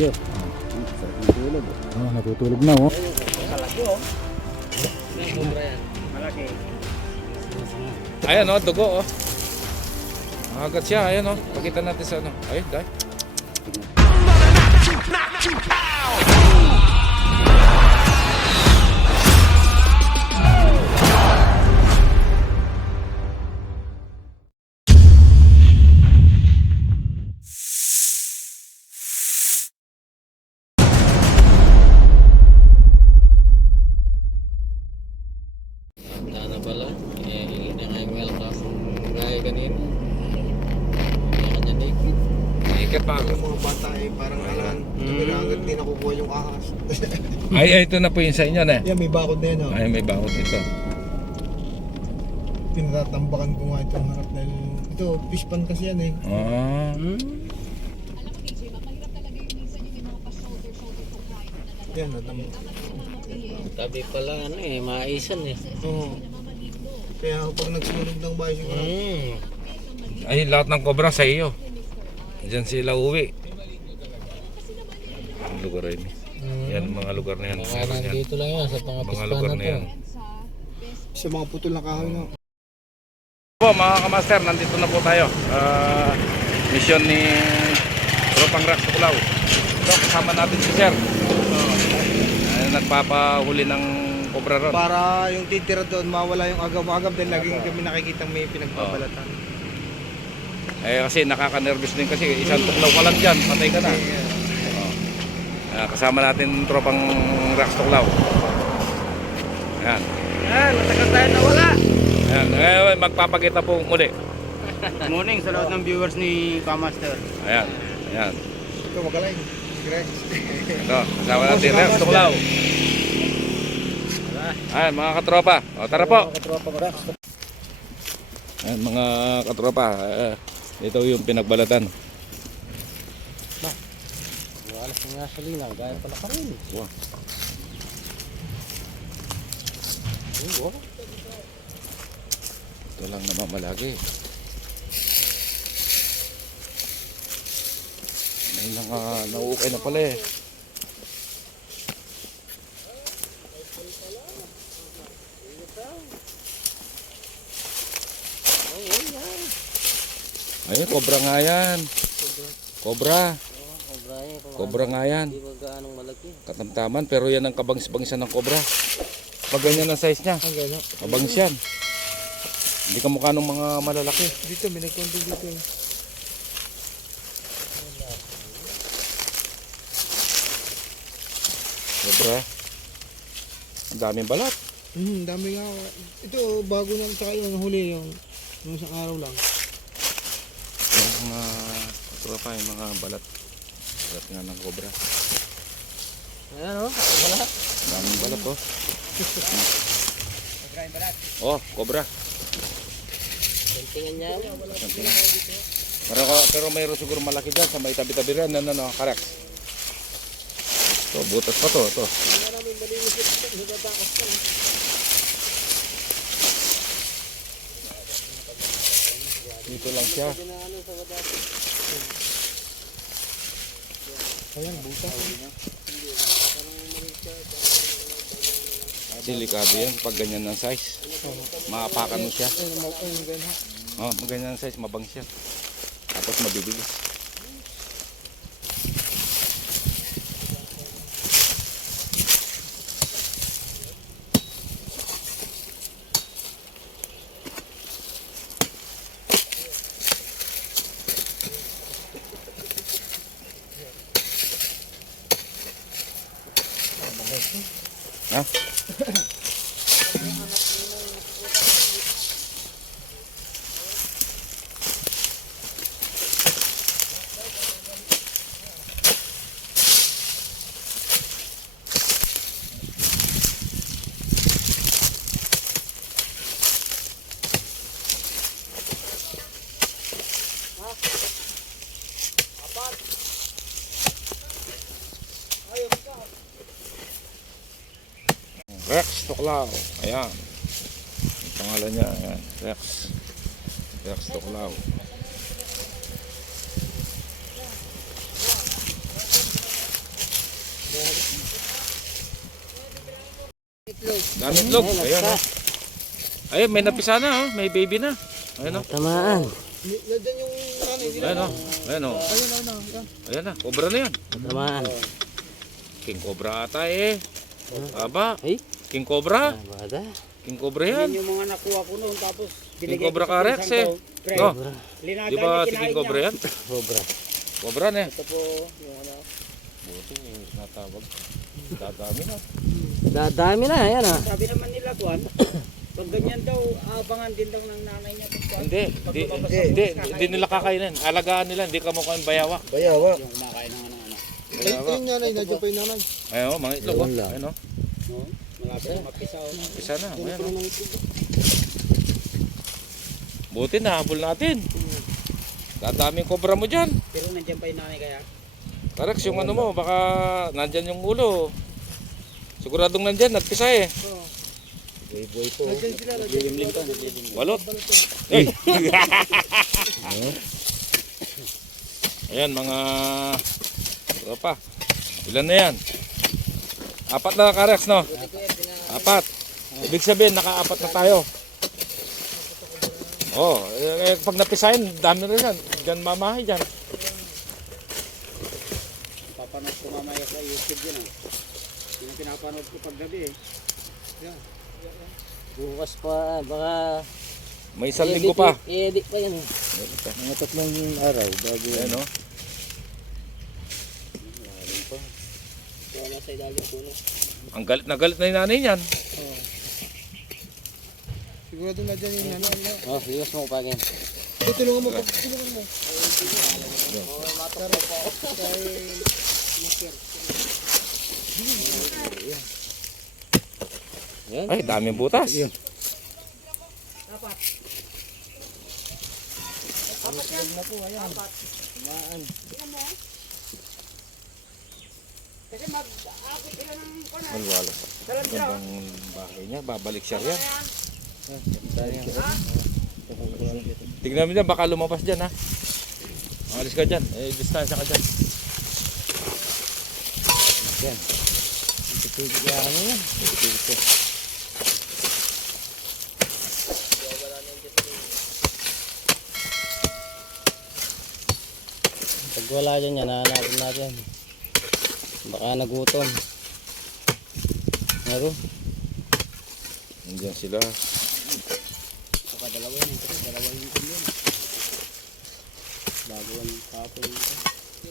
Sige. Sarap ng tulog. Natutulog na oh. Malaki oh. Malaki. Ayan oh, dugo oh. Agad siya, ayan oh. Pakita natin sa ano. Ayun, dahil. Sana pala. Hindi na nga yung welcome. Gaya kanina. Hindi ka dyan ikot. Ikat pa. Yung mga bata ay parang alam, hanggang di nakukuha yung ahas. Ay, ito na po yung sa inyo na. Yan, may bakod na yan. Oh. Ay, may bakot ito. Pinatatambakan ko nga itong harap dahil ito, fish pan kasi yan eh. Ah. Yan, natambak. Tabi pala ano eh, maisan eh. Oo. Kaya pag nagsunog ng bahay siguro. Ay, lahat ng kobra sa iyo. Diyan sila uwi. Ang lugar rin. Yan, mga lugar na yan. Mga Meron yan. nandito lang yan sa Mga pangapispan lugar na na to. yan. Sa mga putol na kahoy no. Po, mga kamaster, nandito na po tayo. Mission ni Tropang Rax Tuklaw. Ito, kasama natin si Sir. Nagpapahuli ng kobra ron. Para yung titira doon, mawala yung agam-agam dahil laging kami nakikita may pinagbabalatan. Eh kasi nakaka-nervous din kasi isang tuklaw ka lang dyan, patay ka na. Kasama natin Tropang Rax Tuklaw. Ayan. Ah, matagal tayo nawala. Ayan, ngayon magpapakita po muli. Good morning sa lahat ng viewers ni Kamaster. Ayan, ayan. Ito, magaling. Rex. Ito, kasama natin Rax Tuklaw. Ayan, mga katropa. O, tara po. Ayan, mga katropa. Ito yung pinagbalatan. Wala sa nga sa linaw, gaya pala ka rin. Wow. Oo. Ito lang naman malagi. May nauukay na pala eh. Ayun, kobra nga yan. Kobra. Kobra nga yan. Hindi ba gaanong malaki? Katamtaman, pero yan ang kabangis-bangisan ng kobra. Pag ganyan ang size niya, Ang gano'n. mabangis yan. Hindi ka mukha ng mga malalaki. Dito, may nagkonto dito. Kobra. Ang daming balat. Dami nga. Ito, bago na tsaka yung huli yung isang araw lang. Yung mga katropa, yung mga balat. Balat nga ng kobra. Ayan o, wala. Daming balat oh. Oh, kobra. Tingnan niya. Pero mayroon siguro malaki dyan sa may tabi-tabi rin. Ano, correct. Ito, butas pa to. Ito. Dito lang siya. Ayan, buta. Delikado yan pag ganyan ng size. Maapakan mo siya. Ayun, ganyan. Oh, ganyan ng size, mabangis yan. Tapos mabibilis. Ha? Rex Tuklaw. Ayan. Ang pangalan niya. Ayan. Rex. Rex Tuklaw. Dami itlog. Ayan o. Ayun, may napisa na oh. May baby na. Ayun o. Tamaan. Nandiyan yung nanay nila. Ayun o. Ayun o. Ayun na, yan. Ayan na. Cobra na yan. Tamaan. King Cobra ata eh. Aba. Ay. King Cobra. Bada. King Cobra yan. Yung mga nakuha ko noon tapos King Cobra ka Rex eh. No. Di ba si King Cobra yan? Cobra. Cobra na eh. Ito po yung ano. Buti natawag. Dadami na. Dadami na, yan ah. Sabi naman nila kuan, pag ganyan daw, abangan din daw ng nanay niya. Pag kuwan. Hindi nila kakainin. Alagaan nila, hindi ka mukhang bayawak. Bayawa. Yung kumakain ng ano. Ayun yung nanay, nandiyan pa yung nanay. Ayun, mga itlog. Oh. Ayun oh. No? Malapit na mapisaw. Isa na. Ayun oh. Buti na, habol natin. Dadaming cobra mo dyan. Pero nandiyan pa yung nanay kaya. Karex, yung ano mo, baka nandyan yung ulo. Siguradong nandyan, nagpisa eh. Boy po. Nandiyan sila, nandiyan. Lilimlim to, naglilimlim. Balot. Hey. Ayan, mga tropa. Ilan na yan? 4 na Karex, no? 4. Ibig sabihin, naka-4 na tayo. Oh, pag napisahin, dami rin yan. Diyan mamahay dyan. Papanood ko mamaya sa YouTube yun ah. Yung pinapanood ko paggabi eh. Bukas pa, baka... May isang linggo pa. I-edit pa yan. Mga 3 araw bago. Ayan, no? Wala sa ilalim puno. Ang galit na yung nanay niyan. Sigurado nandiyan yung nanay. Oh, iwas mo pagin. Tutulungan mo, tulungan mo. Ay, daming butas. Malwala pa. Gandang bahay niya, babalik siya yan. Tignan mo dyan, baka lumabas dyan ha. Alis ka dyan, distansya ka dyan. Yan. Ipipigil ka ano yan. Ipipigil ka. Pag wala dyan yan, hahanapin natin. Baka nagutom. Meron. Nandiyan sila. Saka dalawa yun. Dalawa yung yun. Bago ang kapon dito.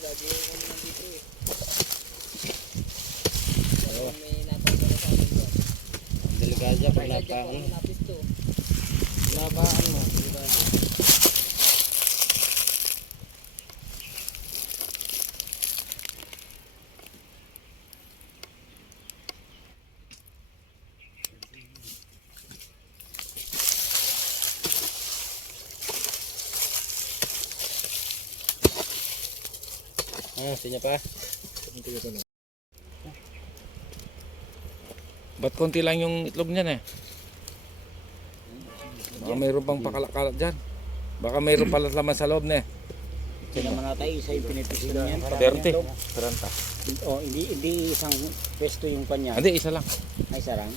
Lagi yung ano nandito eh. Dalawa. May natanggal sa amin doon. Delikado dyan pag napaan. Napaan mo. Sinya pa. Ba't konti lang yung itlog niyan eh? Baka mayroon pang pakalakalat dyan. Baka mayroon pala laman sa loob na eh. Kasi naman natin isa yung pinipis ko niyan. 30. 30. Oh, hindi isang pesto yung kanya. Hindi, isa lang. Ay sarang.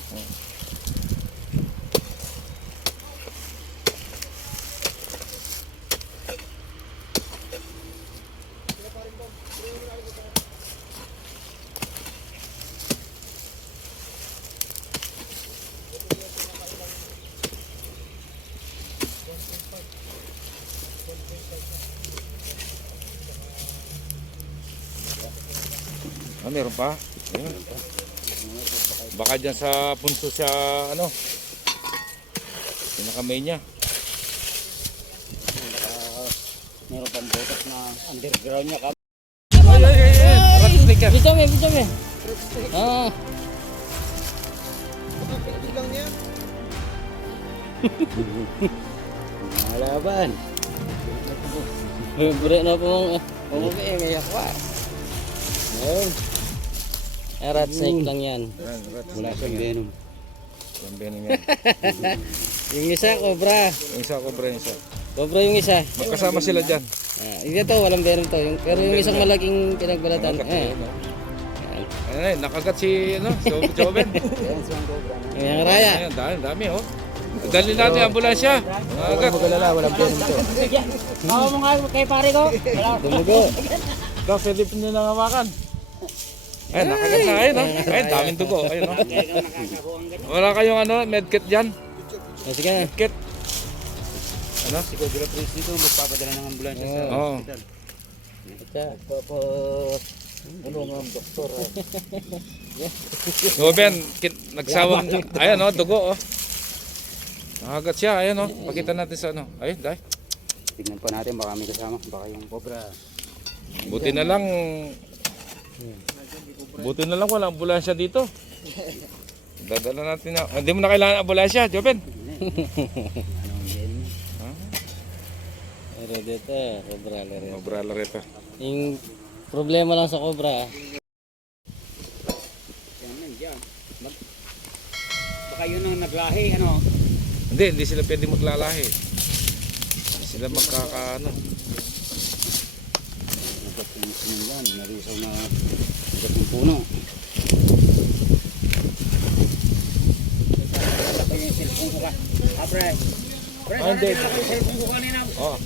Ah, meron pa? Ayun. Baka dyan sa punso sa ano? Pinakamay niya. Meron pang butas na underground niya. Rat sticker. Video me. Ah. Kapatid lang niya. Malaban. Bure na po. Umuwi, ngayak pa. Ayun. Rat snake lang yan. Wala siyang venom. Yung venom yan. Yung isa, cobra. Yung isa, cobra yung isa. Cobra yung isa. Magkasama sila dyan. Ito, walang venom to. Pero yung isang malaking pinagbalatan. Ayun, nakagat si Joven. Yung raya. Ayun, dami oh. Dali natin ang ambulansya. Nakagat. Magalala, walang pera nito. Ako mo nga kay pare ko. Tumugo. Ikaw, pwede po nyo nang hawakan. Ayun, nakagat na. Ayun, oh. Ayun, daming dugo. Ayun, oh. Wala kayong medkit dyan? Sige na. Medkit. Ano? Si Cobra Prince dito, magpapadala ng ambulansya sa Oo. hospital. Ano nga ang doktor? Joven, nagsawang. Ayun, oh, dugo, oh. Nakagat siya. Ayun, oh. Pakita natin sa ano. Ayun, dahil. Tignan pa natin, baka may kasama. Baka yung Cobra. Buti na lang walang ambulansya dito. Dadala natin na. Hindi mo na kailangan ambulansya, Joven. Pero dito, Cobra Lareta. Cobra Lareta. Yung problema lang sa Cobra, Yan man, dyan. Baka yun ang naglahi, ano? Hindi sila pwede maglalahi. Hindi sila magkakaano. Nagpapinis nyo yan, narisaw na agad ng puno. Ito pa yung cellphone ko ka. Pre. Pre, Ah, hindi. saan yung cellphone ko kanina? Oh.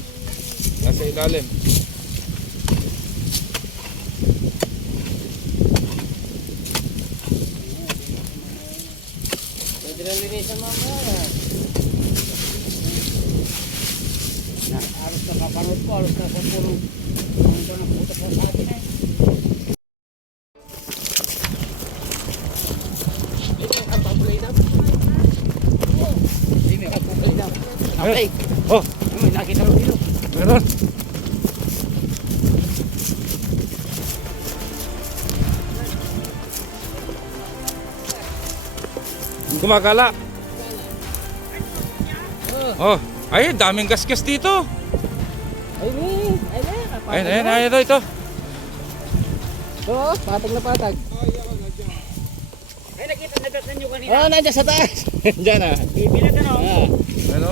Nasa ilalim. pwede lang linisan mamaya. Alos na kapanood ko, alos na sa puno. Ano ba ng puto po sa atin eh? Ayun. Oh, May nakita ko dito. meron. Gumagala. Oh, ay daming gasgas dito. Ayun, ito. Oo, patag na patag. Ay, nakita nyo kanina. Oo, nandiyan sa taas. Diyan ah. Ibilag ano? Ano?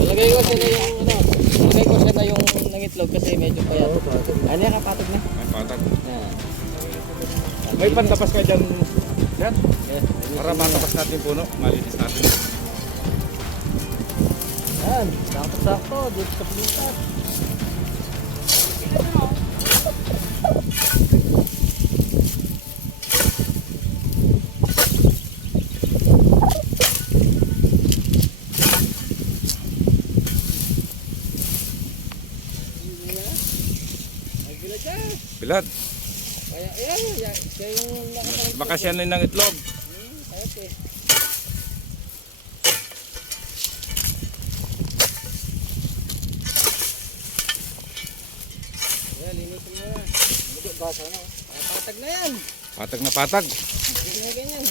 Ilagay ko sila yung ilagay ko sila yung nangitlog kasi medyo payat. Ano yan, kapatag na. Ay, patag. Yan. May pantapas ka dyan. Yan. Yes. Para matapas natin puno. Malinis natin. Yan, sakto-sakto dito sa pilitas. Bilad. Kaya yan, siya yung nakapangit. Baka siya na ng itlog. Okay. Yan, linisin mo na. Basa na. Patag na yan. Patag na patag. Ganyan.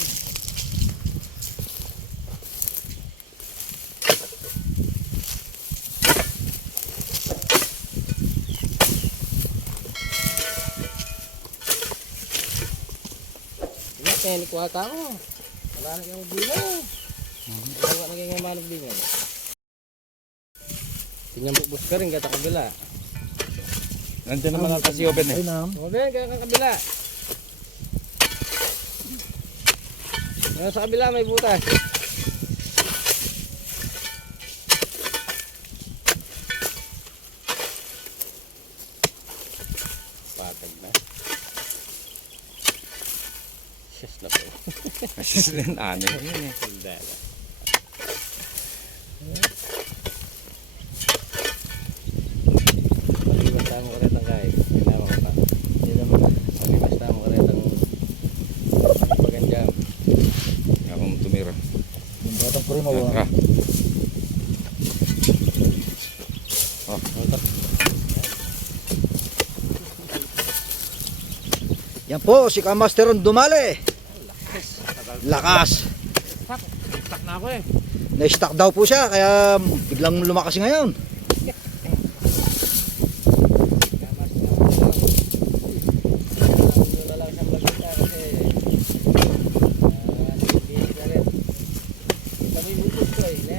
Ini kuha ka mo. Wala na kang bilo. Wala na kang manong bilo. Tingnan mo bus ka rin kata kabila. Nandiyan naman ang si Oben eh. Ay, nam. Oben kaya kabila. Sa kabila may butas. Patag na. Siyas na po. Asis din ano. Sandala. Basta mo rin ang kahit. Ginawa ko pa. Basta mo rin ang pagandyan. Akong tumira. Yung batang primo. Ah. Yan po, si Kamaster ang dumali. Lakas. Stuck na ako eh. Na-stuck daw po siya, kaya biglang lumakas ngayon.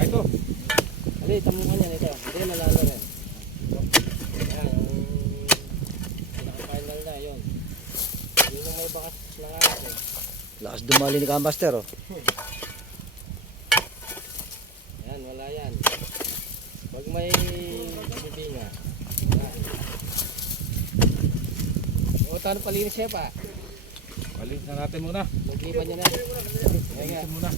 Ito. Ali, tamukan yan ito. Hindi malalo rin. Yan, ang final na yun. Yun ang may may bakas lakas eh. Lakas dumali ni Kamaster oh. Yan, wala yan. Pag may bibinga. Yan. O, tayo palinis siya pa. Balik na natin muna. Mag-iba niya na. Balikin muna.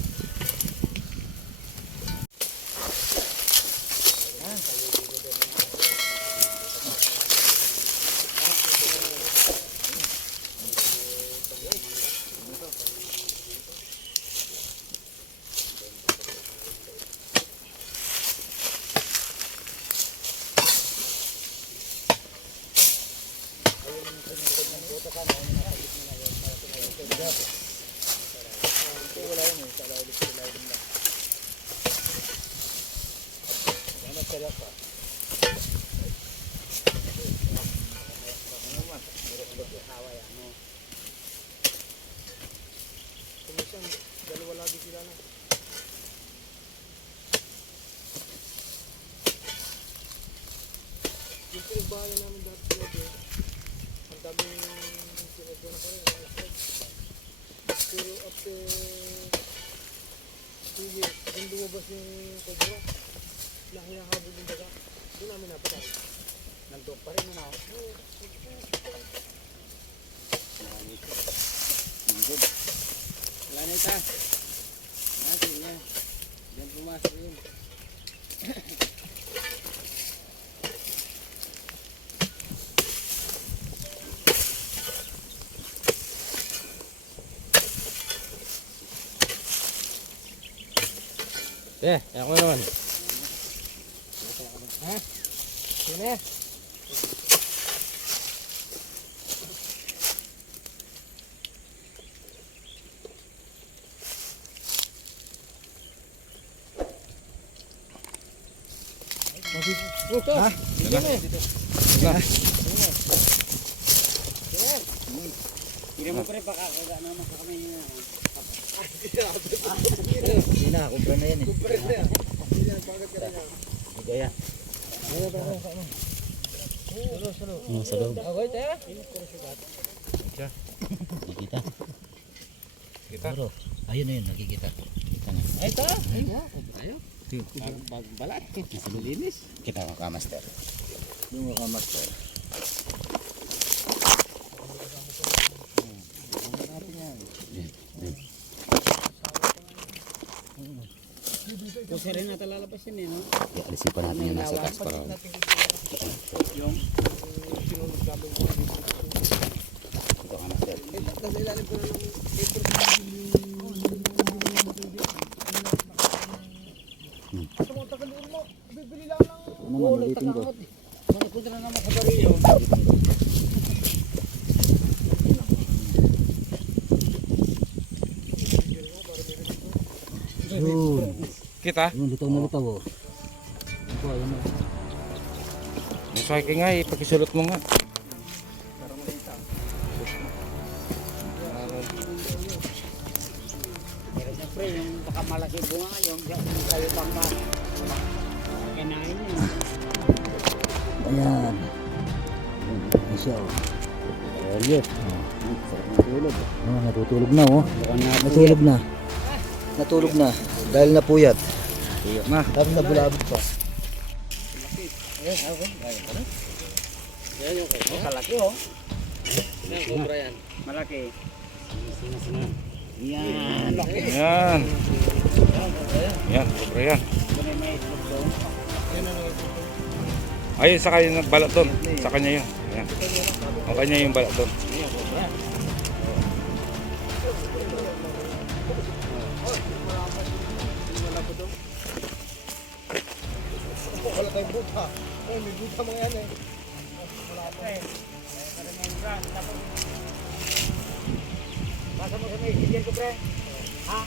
Dalawa lagi sila na. Yung pinagbahayan namin dati dito, ang daming pinagbahayan na pa rin. Pero after 2 years, yung lumabas yung cobra, nakiyahabog yung daga. Doon namin napatay. Nandun pa rin na. Wala na ita. Natin niya. Diyan pumasok yun. Ako naman. Ha? Sino? Ha? Hindi mo pre, baka kaga naman sa kami niya. Hindi na, kumpra na yan eh. Gaya. Sa loob. Ako ito eh. Nakikita. Kita. Siguro. Ayun na yun, nakikita. Kita na. Ay, ito. Ayun. Bagong balat. Linis. Kita ko Kamaster. Yung Kamaster. Kasi rin natin lalabas yun eh, no? Alisin pa natin yung nasa taas para. Ito Kamaster. Kasi ilalim ko na ng Sa mga tagal mo, bibili lang ng Ano naman, ulitin ko. Manapunta na naman sa bariyo. Yun. Kita. Yun, litaw na litaw oh. Ito, ayun na. Yung swake nga, ipakisulot mo nga. Pero siyempre, yung baka malaki bunga, yung kayo pang kinain niya. Ayan. Ayan siya oh. Ayos. Sarap natulog. Oh, natutulog na oh. Natulog na. Natulog na. Dahil napuyat. Tuyo na. Tapos nabulabog pa. Yan yung kaya. Kalaki oh. Yan, cobra yan. Malaki. Yan. Yan. Yan, sobra yan. Ayun, sa kanya yung balat doon. Sa kanya yun. Yan. O kanya yung balat doon. wala tayong buta. Eh, may buta mga yan eh. Basta mo sa may sigil ko pre. Ha?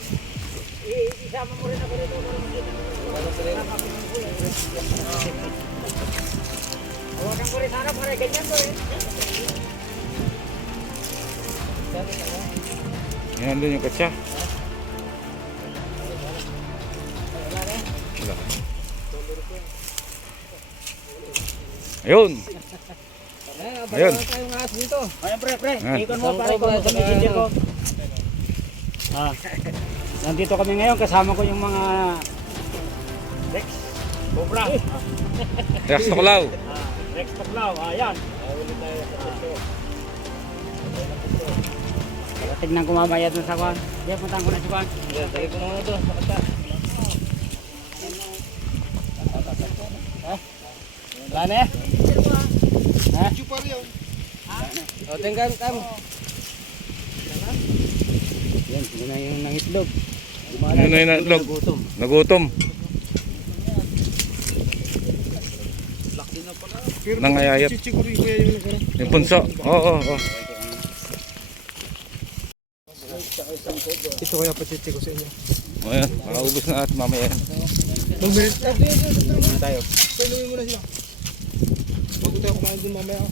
Isama mo rin ako rito para makita mo. Hawakan ko rin sana para ganyan ko eh. Yan doon yung katsa. Wala. Ayun. Ayun. tayong ahas dito. Ayun pre, Ayan. ikon mo pare ko sa messenger ko. Nandito kami ngayon, kasama ko yung mga Rex, Cobra, Rex Tuklaw. Rex Tuklaw, ayan. Tignan ko mamaya dun sa kwan. Hindi, puntahan ko na si kwan. Sige ko naman ito. Wala na eh. O, tingkan kamo. Yan, yun na yung nangitlog. Yun na yung naglog. Nagutom. Nangayayat. Chichigurin ko yung nagkaroon. Yung punso. Oo, oo. Ito kaya pachichi ko sa inyo. Ayan, makaubos na at mamaya. Mag-minute na tayo. Painumin mo na sila. Bago tayo kumain dun mamaya.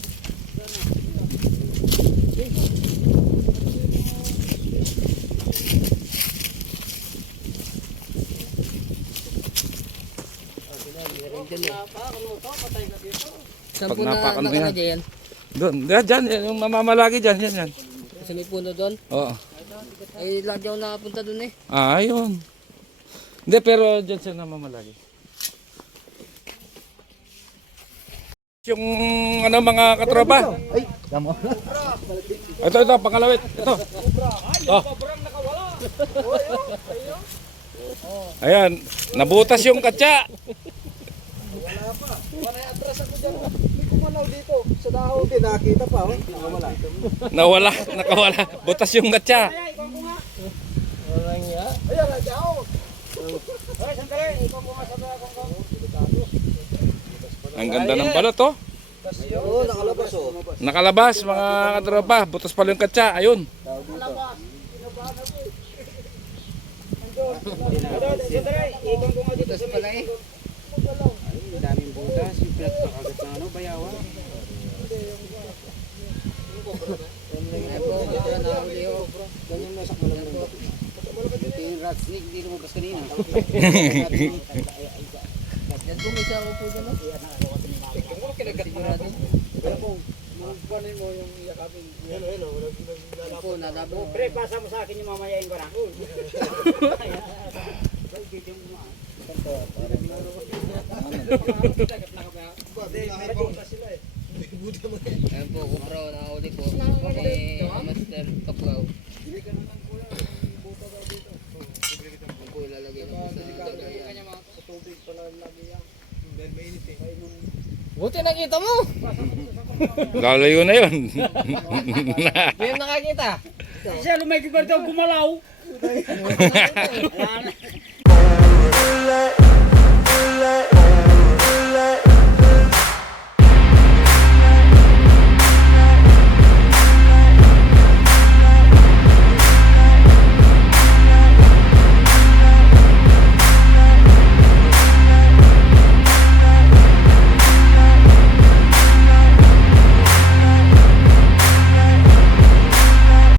Saan Pag po na napakan mo yan. nakalagay yan? Doon, dyan, yung mamamalagi dyan, yan. Sa may puno doon? Oo. Ay, lagi ako nakapunta doon eh. Ah, ayun. Hindi, pero dyan sila namamalagi. Yung ano mga katropa. Ay, damo. Ito, pangkalawit. Ito. Oh. Ayan, nabutas yung katsa. Hindi kumalaw dito. Sa dahon. Hindi nakakita pa. Oh. Nakamala. Nawala, nakawala. Butas yung katsa. Ayan, nadyaw. Ay, sandali. Ikaw po masabi akong kong. Ang ganda ng balot, oh. Oo, nakalabas oh. Nakalabas, mga katropa. Butas pala yung katsa. Ayun. Sandali. Ikon ko nga dito sa Pala eh. daming butas. Yung pinagkakagat ng ano, bayawan. Ay po, dito na nakahuli ako. Ganyan mo sa malamang. Ito yung rat snake, hindi lumabas kanina. Yan po, may sako po dyan. Sigurado. Panin mo yung yakapin. Yan po, nadabo. Pre, pasa mo sa akin yung mamayain ko na. Yan po, kubra, nakahuli po. Si Master Tuklaw. Yan po, ilalagay na po sa lagayan. Buti nakita mo! Lalayo na yun. Hindi mo nakakita. Siya lumay ko ba ito gumalaw? Wala na.